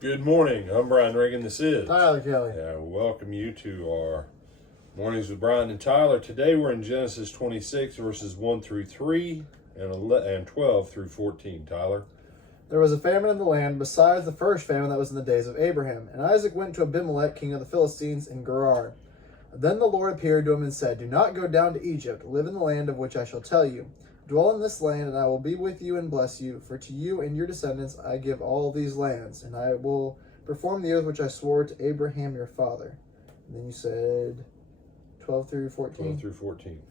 Good morning. I'm Brian Reagan. This is Tyler Kelly. welcome you to our Mornings with Brian and Tyler. Today we're in Genesis 26, verses 1 through 3 and 12 through 14. Tyler. There was a famine in the land besides the first famine that was in the days of Abraham. And Isaac went to Abimelech, king of the Philistines, in Gerar. Then the Lord appeared to him and said, "Do not go down to Egypt. Live in the land of which I shall tell you. Dwell in this land, and I will be with you and bless you. For to you and your descendants I give all these lands, and I will perform the oath which I swore to Abraham your father." And then you said 12 through 14. 12 through 14.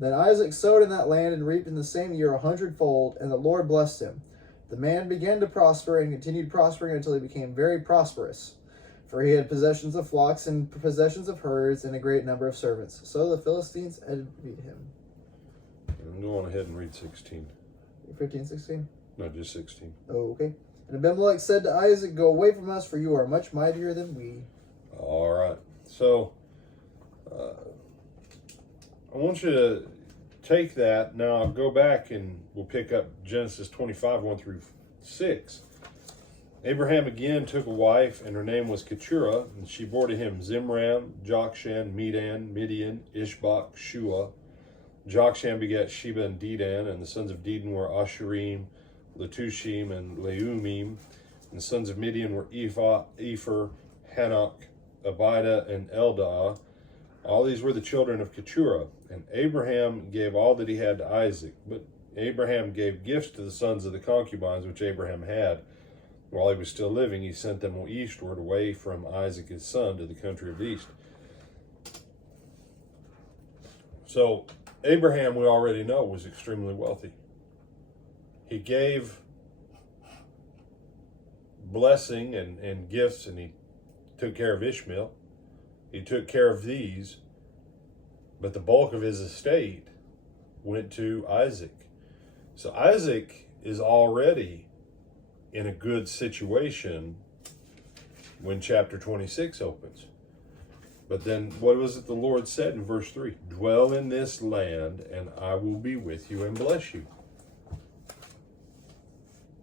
Then Isaac sowed in that land and reaped in the same year 100-fold, and the Lord blessed him. The man began to prosper and continued prospering until he became very prosperous. For he had possessions of flocks and possessions of herds and a great number of servants. So the Philistines envied him. I'm going ahead and read 16. 15, 16? No, just 16. Oh, okay. And Abimelech said to Isaac, "Go away from us, for you are much mightier than we." All right. So I want you to take that. Now go back and we'll pick up Genesis 25, 1 through 6. Abraham again took a wife, and her name was Keturah, and she bore to him Zimram, Jokshan, Medan, Midian, Ishbak, Shua. Jokshan begat Sheba and Dedan, and the sons of Dedan were Ashurim, Letushim, and Leumim. And the sons of Midian were Epher, Hanok, Abida, and Eldah. All these were the children of Keturah. And Abraham gave all that he had to Isaac. But Abraham gave gifts to the sons of the concubines which Abraham had. While he was still living, he sent them eastward, away from Isaac his son, to the country of the east. So Abraham, we already know, was extremely wealthy. He gave blessing and gifts, and he took care of Ishmael. He took care of these, but the bulk of his estate went to Isaac. So Isaac is already in a good situation when chapter 26 opens. But then what was it the Lord said in verse 3? "Dwell in this land, and I will be with you and bless you."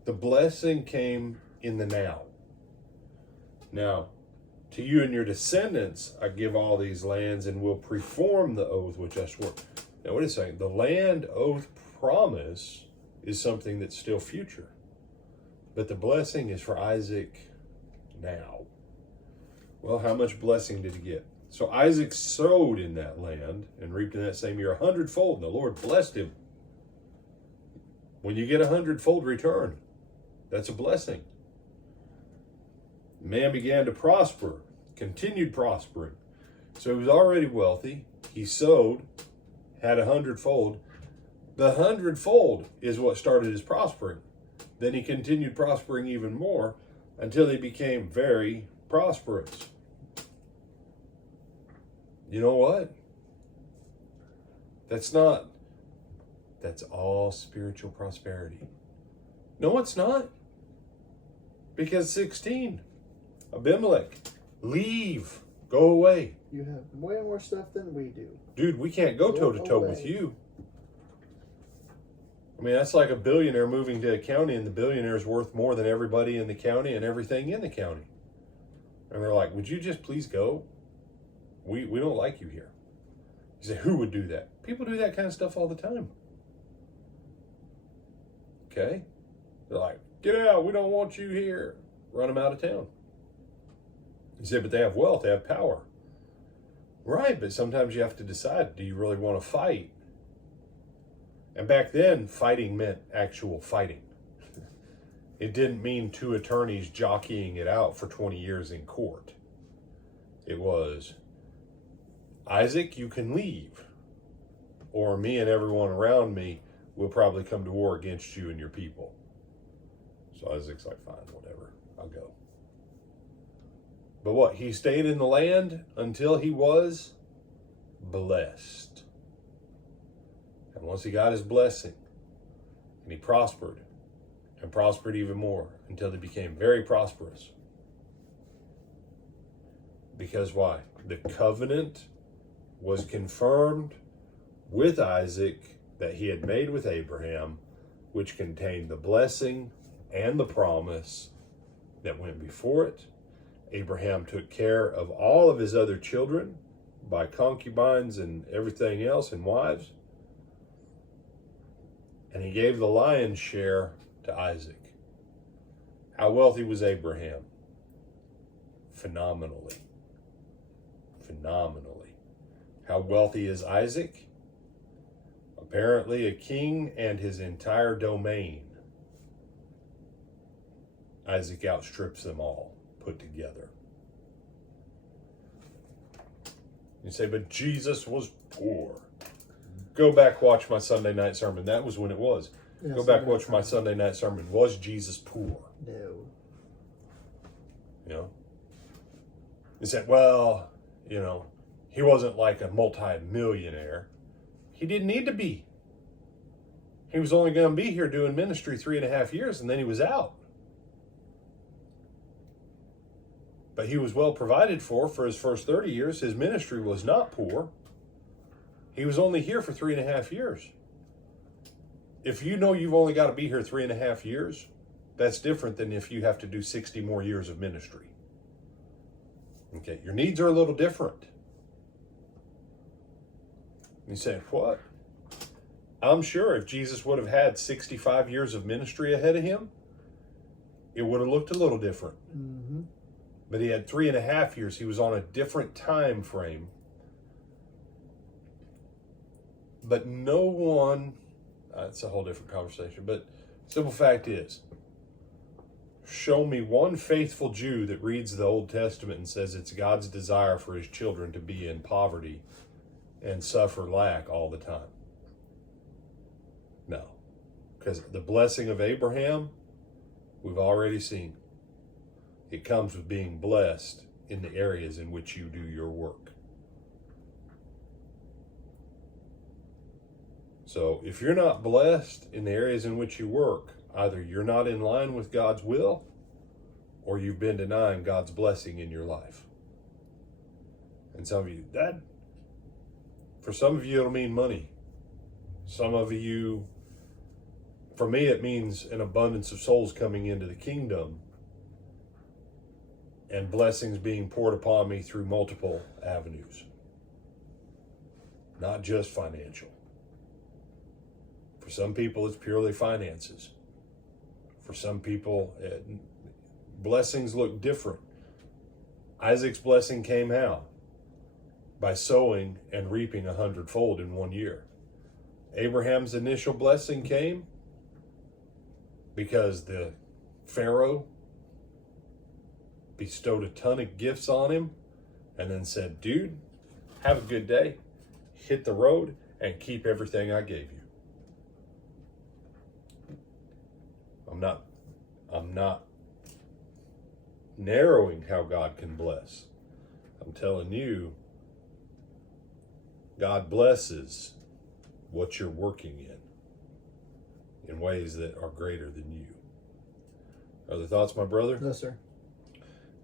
The blessing came in the now. Now, to you and your descendants I give all these lands, and will perform the oath which I swore. Now, what is it saying? The land oath promise is something that's still future. But the blessing is for Isaac now. Well, how much blessing did he get? So Isaac sowed in that land and reaped in that same year 100-fold, and the Lord blessed him. When you get 100-fold return, that's a blessing. The man began to prosper, continued prospering. So he was already wealthy. He sowed, had 100-fold. The 100-fold is what started his prospering. Then he continued prospering even more until he became very prosperous. You know what? That's all spiritual prosperity. No, it's not. Because 16, Abimelech, leave, go away. You have way more stuff than we do. Dude, we can't go toe-to-toe with you. I mean, that's like a billionaire moving to a county, and the billionaire is worth more than everybody in the county and everything in the county. And they're like, "Would you just please go? We don't like you here." You say, who would do that? People do that kind of stuff all the time. Okay? They're like, "Get out, we don't want you here." Run them out of town. You say, but they have wealth, they have power. Right, but sometimes you have to decide, do you really want to fight? And back then, fighting meant actual fighting. It didn't mean two attorneys jockeying it out for 20 years in court. It was, Isaac, you can leave. Or me and everyone around me will probably come to war against you and your people. So Isaac's like, fine, whatever, I'll go. But what? He stayed in the land until he was blessed. And once he got his blessing, and he prospered, and prospered even more, until he became very prosperous. Because why? The covenant was confirmed with Isaac that he had made with Abraham, which contained the blessing and the promise that went before it. Abraham took care of all of his other children by concubines and everything else and wives. And he gave the lion's share to Isaac. How wealthy was Abraham? Phenomenally. Phenomenally. How wealthy is Isaac? Apparently a king and his entire domain. Isaac outstrips them all put together. You say, but Jesus was poor. Go back, watch my Sunday night sermon. That was when it was. Yeah, Go back, watch my Sunday night sermon. Was Jesus poor? No. You know? You said, well, you know, he wasn't like a multi-millionaire. He didn't need to be. He was only going to be here doing ministry 3.5 years, and then he was out. But he was well provided for his first 30 years. His ministry was not poor. He was only here for 3.5 years. If you know you've only got to be here 3.5 years, that's different than if you have to do 60 more years of ministry. Okay, your needs are a little different. You say, what? I'm sure if Jesus would have had 65 years of ministry ahead of him, it would have looked a little different. Mm-hmm. But he had 3.5 years. He was on a different time frame. But no one, it's a whole different conversation, but simple fact is, show me one faithful Jew that reads the Old Testament and says it's God's desire for his children to be in poverty and suffer lack all the time. No. Because the blessing of Abraham, we've already seen. It comes with being blessed in the areas in which you do your work. So if you're not blessed in the areas in which you work, either you're not in line with God's will, or you've been denying God's blessing in your life. And some of you, for some of you, it'll mean money. Some of you, for me, it means an abundance of souls coming into the kingdom and blessings being poured upon me through multiple avenues, not just financial. For some people, it's purely finances. For some people, blessings look different. Isaac's blessing came how? By sowing and reaping 100-fold in 1 year. Abraham's initial blessing came because the Pharaoh bestowed a ton of gifts on him and then said, dude, have a good day, hit the road, and keep everything I gave you. I'm not narrowing how God can bless. I'm telling you, God blesses what you're working in ways that are greater than you. Other thoughts, my brother? No, sir.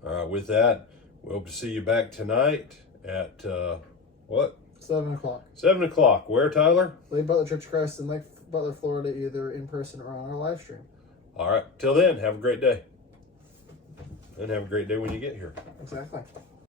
All right, with that, we hope to see you back tonight at, what? 7 o'clock. 7 o'clock. Where, Tyler? Lady Butler Church of Christ in Lake Butler, Florida, either in person or on our live stream. All right. Till then, have a great day. And have a great day when you get here. Exactly.